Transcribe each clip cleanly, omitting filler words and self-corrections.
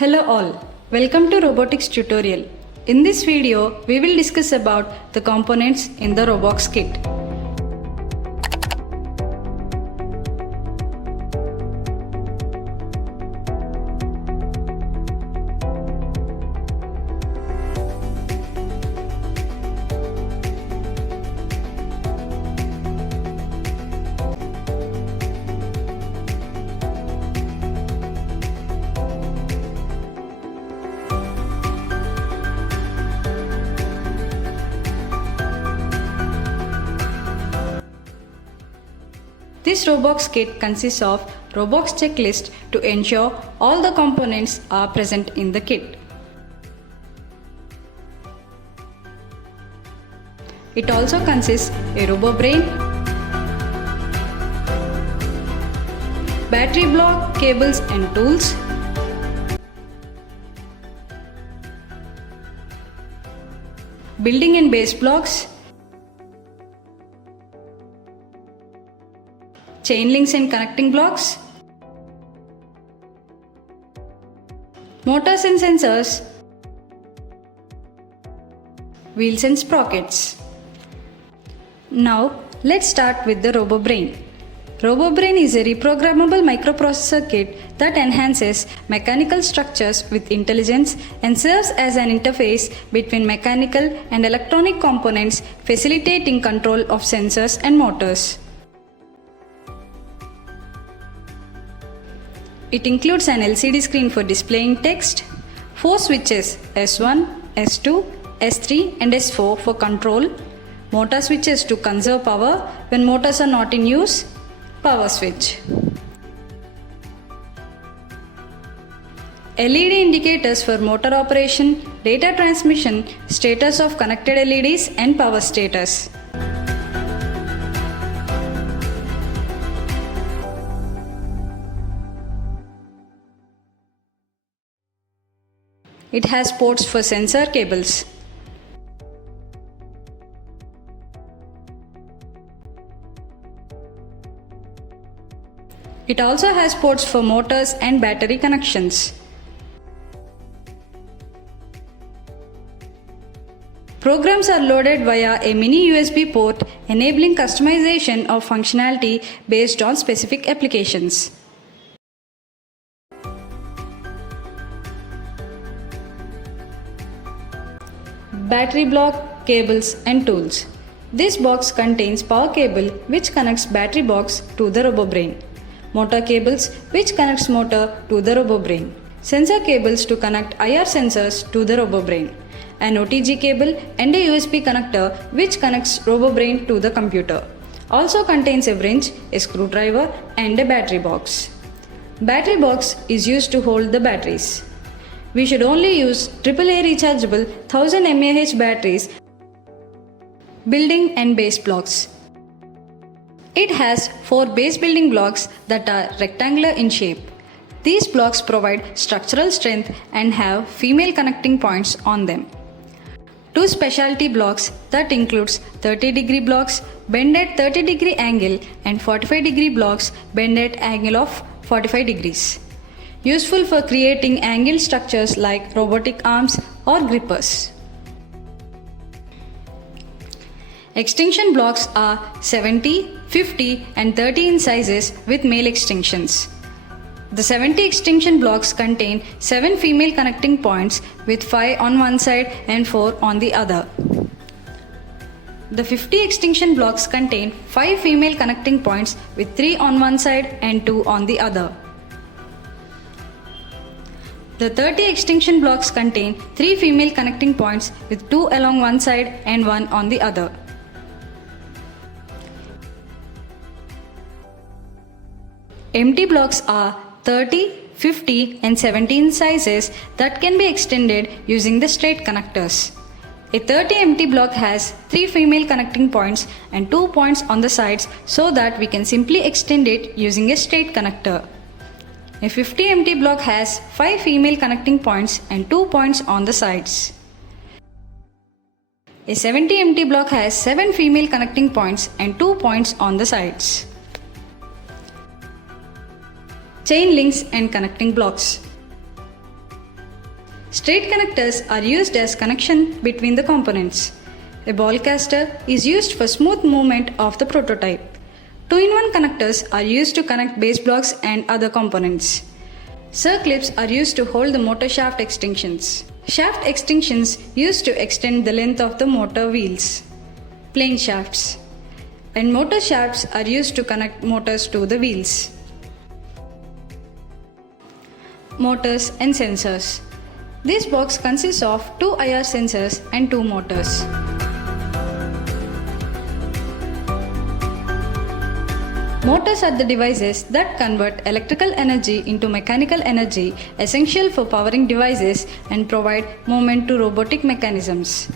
Hello all, welcome to Robotics tutorial. In this video, we will discuss about the components in the Robox kit. This Robox kit consists of Robox checklist to ensure all the components are present in the kit. It also consists a Robo brain, battery block, cables and tools, building and base blocks, chain links and connecting blocks, motors and sensors, wheels and sprockets. Now let's start with the Robo brain. Robo brain is a reprogrammable microprocessor kit that enhances mechanical structures with intelligence and serves as an interface between mechanical and electronic components, facilitating control of sensors and motors. It includes an LCD screen for displaying text, 4 switches S1, S2, S3 and S4 for control, motor switches to conserve power when motors are not in use, power switch. LED indicators for motor operation, data transmission, status of connected LEDs and power status. It has ports for sensor cables. It also has ports for motors and battery connections. Programs are loaded via a mini USB port, enabling customization of functionality based on specific applications. Battery block, cables and tools. This box contains power cable which connects battery box to the Robo brain, motor cables which connects motor to the Robo brain, sensor cables to connect IR sensors to the Robo brain, an OTG cable and a USB connector which connects Robo brain to the computer. Also contains a wrench, a screwdriver and a battery box. Battery box is used to hold the batteries. We should only use AAA rechargeable 1000 mAh batteries. Building and base blocks. It has 4 base building blocks that are rectangular in shape. These blocks provide structural strength and have female connecting points on them. 2 specialty blocks that includes 30-degree blocks bend at 30-degree angle and 45-degree blocks bend at angle of 45 degrees. Useful for creating angle structures like robotic arms or grippers. Extension blocks are 70, 50 and 30 in sizes with male extensions. The 70 extension blocks contain 7 female connecting points with 5 on one side and 4 on the other. The 50 extension blocks contain 5 female connecting points with 3 on one side and 2 on the other. The 30 extension blocks contain 3 female connecting points with 2 along one side and 1 on the other. Empty blocks are 30, 50 and 17 sizes that can be extended using the straight connectors. A 30 empty block has 3 female connecting points and 2 points on the sides so that we can simply extend it using a straight connector. A 50 empty block has 5 female connecting points and 2 points on the sides. A 70 empty block has 7 female connecting points and 2 points on the sides. Chain links and connecting blocks. Straight connectors are used as connection between the components. A ball caster is used for smooth movement of the prototype. 2-in-1 connectors are used to connect base blocks and other components. Circlips are used to hold the motor shaft extensions. Shaft extensions used to extend the length of the motor wheels. Plane shafts. And motor shafts are used to connect motors to the wheels. Motors and sensors. This box consists of 2 IR sensors and 2 motors. Motors are the devices that convert electrical energy into mechanical energy, essential for powering devices and provide movement to robotic mechanisms.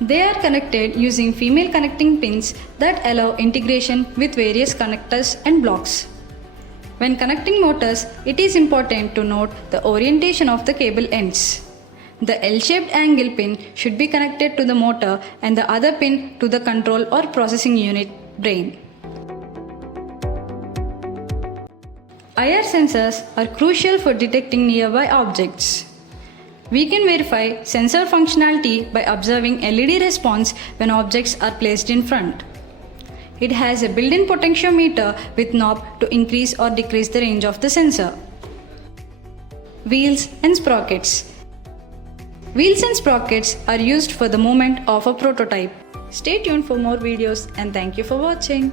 They are connected using female connecting pins that allow integration with various connectors and blocks. When connecting motors, it is important to note the orientation of the cable ends. The L-shaped angle pin should be connected to the motor and the other pin to the control or processing unit brain. IR sensors are crucial for detecting nearby objects. We can verify sensor functionality by observing LED response when objects are placed in front. It has a built-in potentiometer with knob to increase or decrease the range of the sensor. Wheels and sprockets. Wheels and sprockets are used for the movement of a prototype. Stay tuned for more videos and thank you for watching.